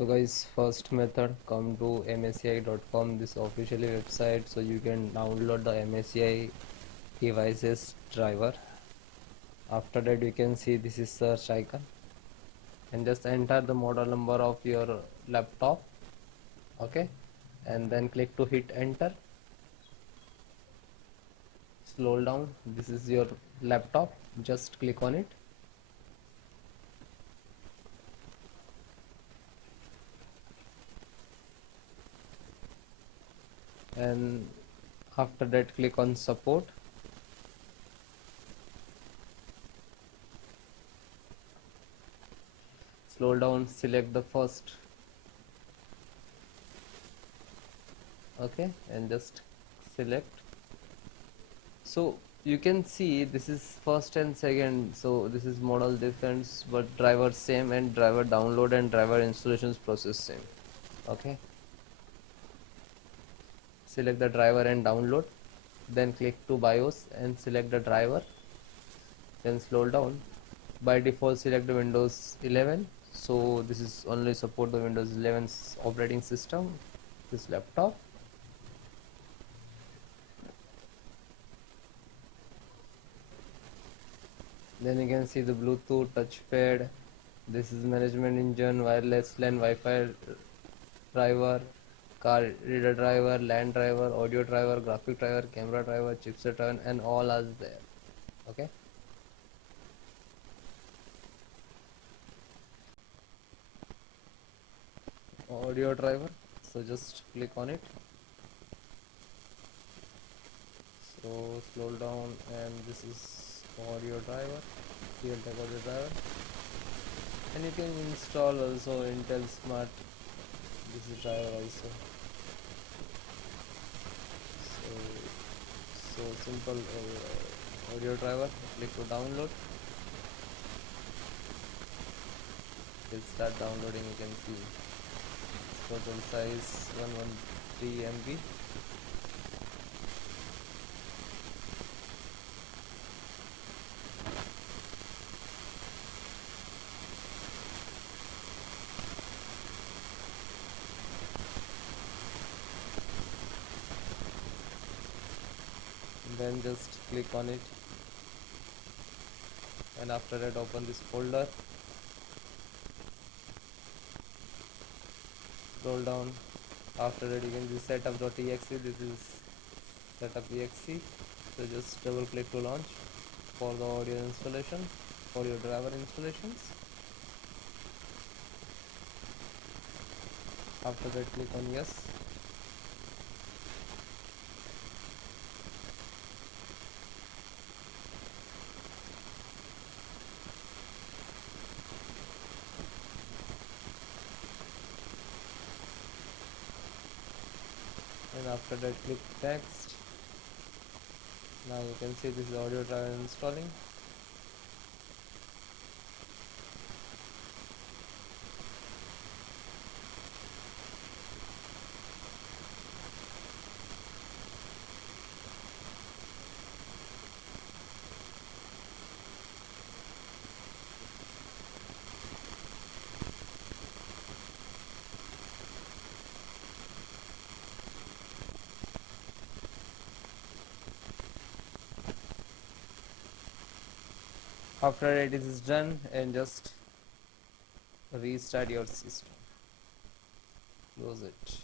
So guys, first method, come to msi.com, this officially website, so you can download the MSI devices driver. After that you can see this is search icon and just enter the model number of your laptop. Okay, and then click to hit enter. Scroll down, this is your laptop, just click on it. And after that click on support. Scroll down, select the first. Okay, and just select. So you can see this is first and second, so this is model difference but driver same, and driver download and driver installations process same. Okay, select the driver and download, then click to BIOS and select the driver, then scroll down. By default select the Windows 11, so this is only support the Windows 11 operating system, this laptop. Then you can see the Bluetooth touchpad, this is management engine, wireless LAN, Wi-Fi driver, car reader driver, LAN driver, audio driver, graphic driver, camera driver, chipset driver, and all are there. Okay, audio driver, so just click on it. So scroll down and this is audio driver, Realtek audio driver, and you can install also Intel Smart, this is driver also. So simple audio driver, click to download. Will start downloading. You can see its total size 113 MB. Then just click on it, and after that open this folder, scroll down. After that you can see setup.exe, this is setup.exe, so just double click to launch for the audio installation, for your driver installations. After that click on yes. And after that click next. Now you can see this is audio driver installing. After it is done, and just restart your system. Close it.